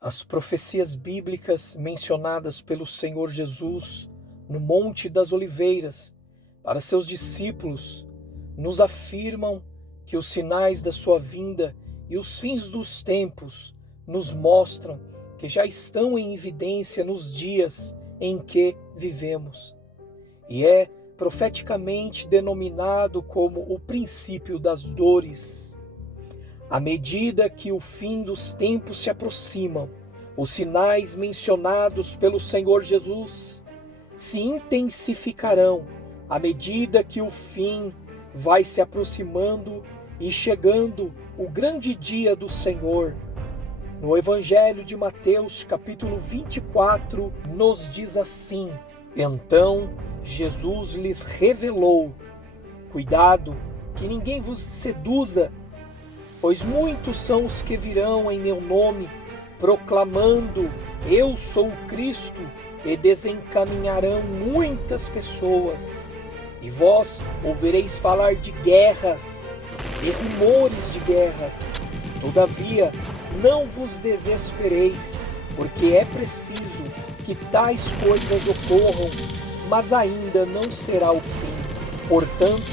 As profecias bíblicas mencionadas pelo Senhor Jesus no Monte das Oliveiras para seus discípulos nos afirmam que os sinais da sua vinda e os fins dos tempos nos mostram que já estão em evidência nos dias em que vivemos. E é profeticamente denominado como o princípio das dores. À medida que o fim dos tempos se aproximam, os sinais mencionados pelo Senhor Jesus se intensificarão à medida que o fim vai se aproximando e chegando o grande dia do Senhor. No Evangelho de Mateus, capítulo 24, nos diz assim: Então Jesus lhes revelou: Cuidado, que ninguém vos seduza, pois muitos são os que virão em meu nome, proclamando: Eu sou o Cristo, e desencaminharão muitas pessoas. E vós ouvireis falar de guerras e rumores de guerras. Todavia, não vos desespereis, porque é preciso que tais coisas ocorram, mas ainda não será o fim. Portanto,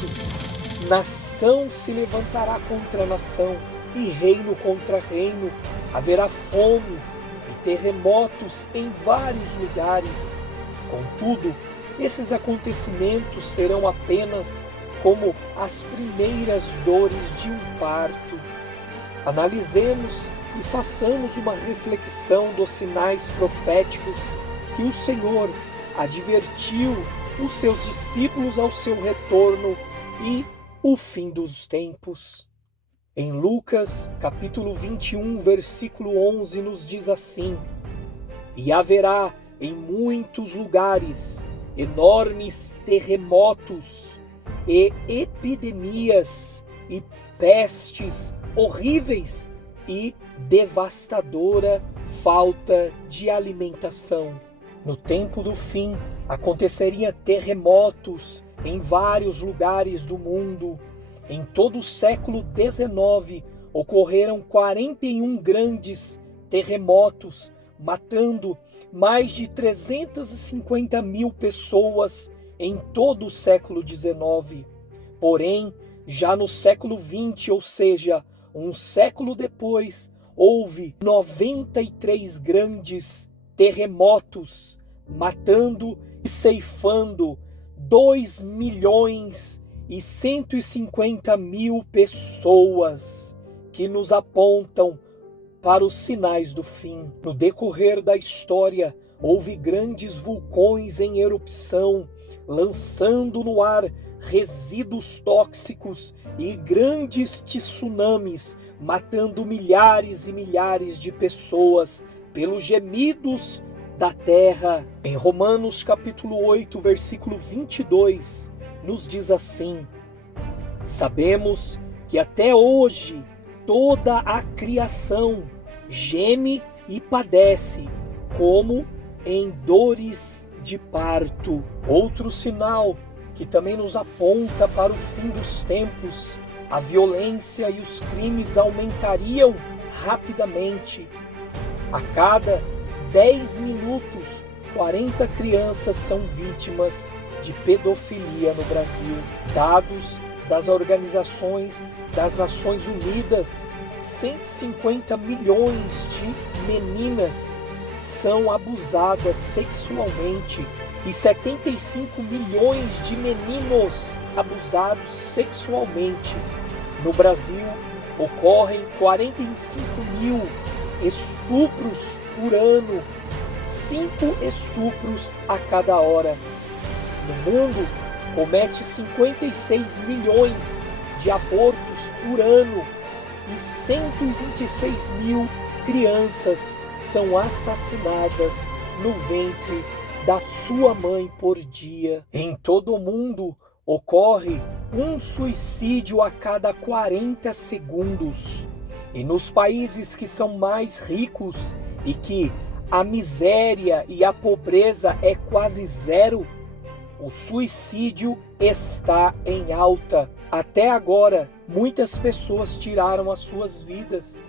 nação se levantará contra nação, e reino contra reino. Haverá fomes e terremotos em vários lugares. Contudo, esses acontecimentos serão apenas como as primeiras dores de um parto. Analisemos e façamos uma reflexão dos sinais proféticos que o Senhor advertiu os seus discípulos ao seu retorno e o fim dos tempos. Em Lucas, capítulo 21, versículo 11, nos diz assim: E haverá em muitos lugares enormes terremotos e epidemias e pestes horríveis e devastadora falta de alimentação. No tempo do fim, aconteceria terremotos em vários lugares do mundo. Em todo o século XIX, ocorreram 41 grandes terremotos, matando mais de 350 mil pessoas em todo o século XIX. Porém, já no século XX, ou seja, um século depois, houve 93 grandes terremotos, matando e ceifando 2.150.000 pessoas, que nos apontam para os sinais do fim. No decorrer da história, houve grandes vulcões em erupção, lançando no ar resíduos tóxicos e grandes tsunamis, matando milhares e milhares de pessoas pelos gemidos da terra. Em Romanos capítulo 8, versículo 22, nos diz assim: Sabemos que até hoje toda a criação geme e padece, como em dores de parto. Outro sinal que também nos aponta para o fim dos tempos: a violência e os crimes aumentariam rapidamente. A cada 10 minutos, 40 crianças são vítimas de pedofilia no Brasil. Dados das organizações das Nações Unidas: 150 milhões de meninas são abusadas sexualmente e 75 milhões de meninos abusados sexualmente. No Brasil, ocorrem 45 mil estupros por ano, 5 estupros a cada hora. No mundo, comete 56 milhões de abortos por ano e 126 mil crianças são assassinadas no ventre da sua mãe por dia. Em todo o mundo, ocorre um suicídio a cada 40 segundos. E nos países que são mais ricos e que a miséria e a pobreza é quase zero, o suicídio está em alta. Até agora, muitas pessoas tiraram as suas vidas.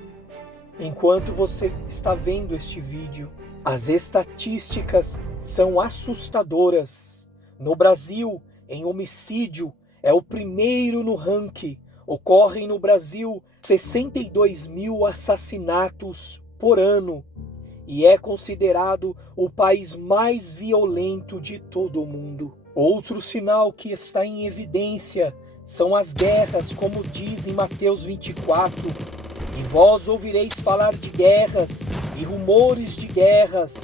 enquanto você está vendo este vídeo. As estatísticas são assustadoras. No Brasil, em homicídio, é o primeiro no ranking. Ocorrem no Brasil 62 mil assassinatos por ano e é considerado o país mais violento de todo o mundo. Outro sinal que está em evidência são as guerras, como diz em Mateus 24. E vós ouvireis falar de guerras e rumores de guerras,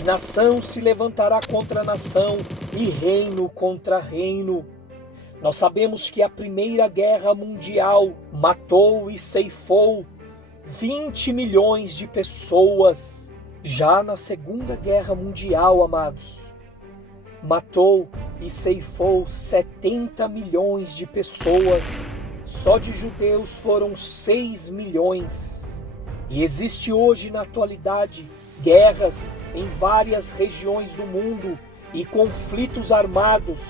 e nação se levantará contra nação e reino contra reino. Nós sabemos que a Primeira Guerra Mundial matou e ceifou 20 milhões de pessoas. Já na Segunda Guerra Mundial, amados, matou e ceifou 70 milhões de pessoas. Só de judeus foram 6 milhões. E existe hoje, na atualidade, guerras em várias regiões do mundo e conflitos armados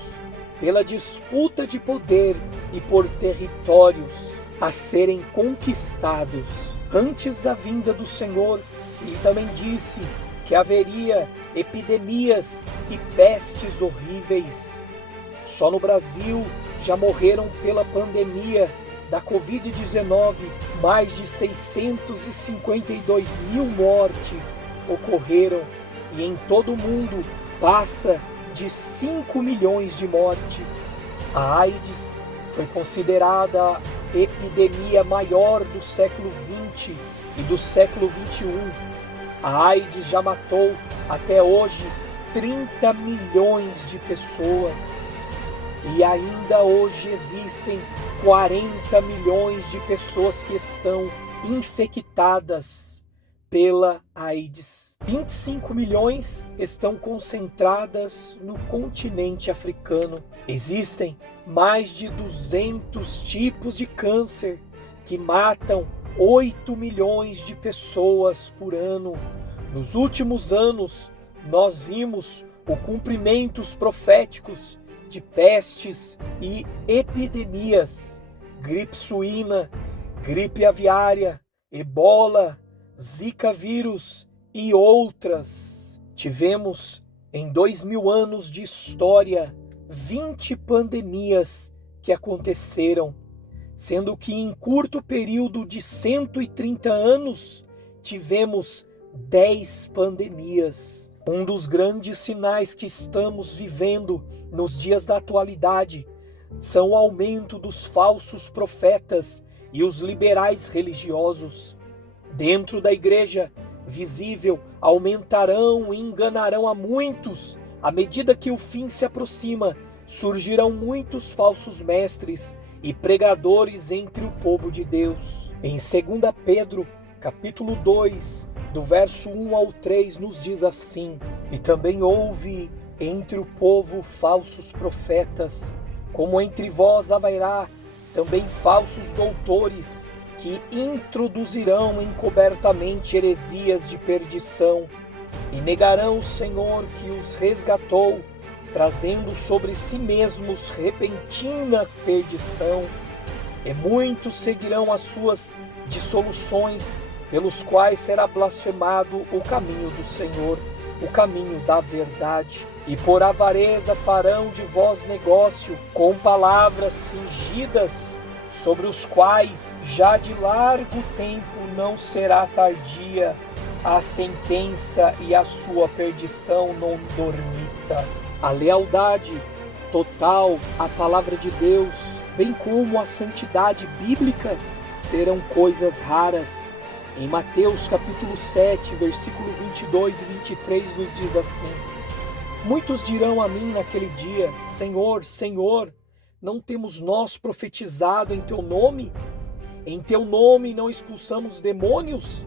pela disputa de poder e por territórios a serem conquistados. Antes da vinda do Senhor, ele também disse que haveria epidemias e pestes horríveis. Só no Brasil já morreram pela pandemia da Covid-19 mais de 652 mil mortes ocorreram e em todo o mundo passa de 5 milhões de mortes. A AIDS foi considerada a epidemia maior do século XX e do século XXI. A AIDS já matou até hoje 30 milhões de pessoas. E ainda hoje existem 40 milhões de pessoas que estão infectadas pela AIDS. 25 milhões estão concentradas no continente africano. Existem mais de 200 tipos de câncer que matam 8 milhões de pessoas por ano. Nos últimos anos, nós vimos os cumprimentos proféticos de pestes e epidemias, gripe suína, gripe aviária, ebola, zika vírus e outras. Tivemos em 2000 anos de história 20 pandemias que aconteceram, sendo que em curto período de 130 anos tivemos 10 pandemias. Um dos grandes sinais que estamos vivendo nos dias da atualidade são o aumento dos falsos profetas e os liberais religiosos. Dentro da igreja visível aumentarão e enganarão a muitos. À medida que o fim se aproxima, surgirão muitos falsos mestres e pregadores entre o povo de Deus. Em 2 Pedro, capítulo 2, do verso 1 ao 3, nos diz assim: E também houve entre o povo falsos profetas, como entre vós haverá também falsos doutores, que introduzirão encobertamente heresias de perdição, e negarão o Senhor que os resgatou, trazendo sobre si mesmos repentina perdição. E muitos seguirão as suas dissoluções, pelos quais será blasfemado o caminho do Senhor, o caminho da verdade. E por avareza farão de vós negócio, com palavras fingidas, sobre os quais já de largo tempo não será tardia a sentença e a sua perdição não dormita. A lealdade total à palavra de Deus, bem como a santidade bíblica, serão coisas raras. Em Mateus capítulo 7, versículo 22 e 23 nos diz assim: Muitos dirão a mim naquele dia: Senhor, Senhor, não temos nós profetizado em teu nome? Em teu nome não expulsamos demônios?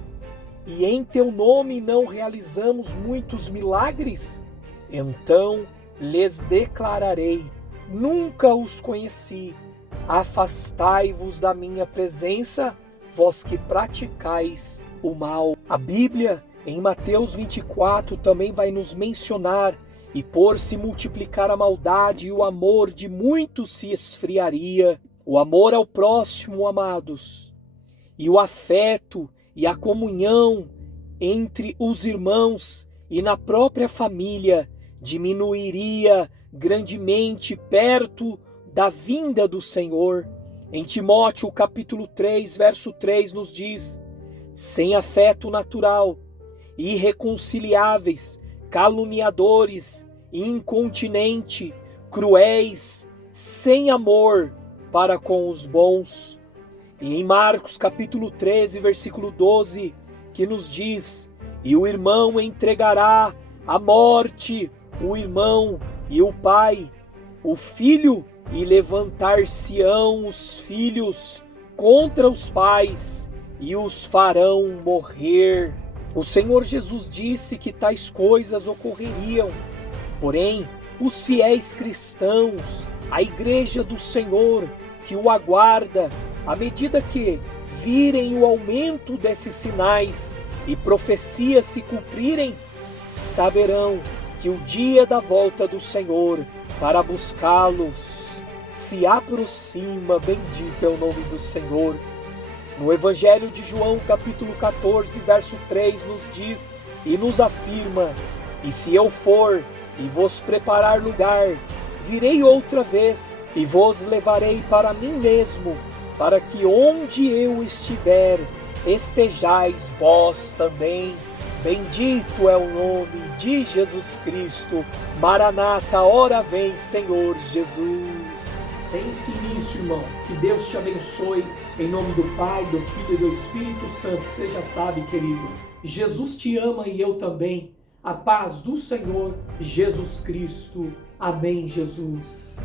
E em teu nome não realizamos muitos milagres? Então lhes declararei: nunca os conheci. Afastai-vos da minha presença, vós que praticais o mal. A Bíblia, em Mateus 24, também vai nos mencionar: e por se multiplicar a maldade, e o amor de muitos se esfriaria. O amor ao próximo, amados, e o afeto e a comunhão entre os irmãos e na própria família diminuiria grandemente perto da vinda do Senhor. Em Timóteo, capítulo 3, verso 3, nos diz: sem afeto natural, irreconciliáveis, caluniadores, incontinenti, cruéis, sem amor para com os bons. E em Marcos, capítulo 13, versículo 12, que nos diz: e o irmão entregará à morte o irmão e o pai, o filho, e levantar-se-ão os filhos contra os pais e os farão morrer. O Senhor Jesus disse que tais coisas ocorreriam, porém, os fiéis cristãos, a igreja do Senhor que o aguarda, à medida que virem o aumento desses sinais e profecias se cumprirem, saberão que o dia da volta do Senhor para buscá-los se aproxima. Bendito é o nome do Senhor. No Evangelho de João, capítulo 14, verso 3, nos diz e nos afirma: e se eu for e vos preparar lugar, virei outra vez e vos levarei para mim mesmo, para que onde eu estiver, estejais vós também. Bendito é o nome de Jesus Cristo. Maranata, ora vem, Senhor Jesus. Pense nisso, irmão. Que Deus te abençoe. Em nome do Pai, do Filho e do Espírito Santo. Você já sabe, querido, Jesus te ama e eu também. A paz do Senhor Jesus Cristo. Amém, Jesus.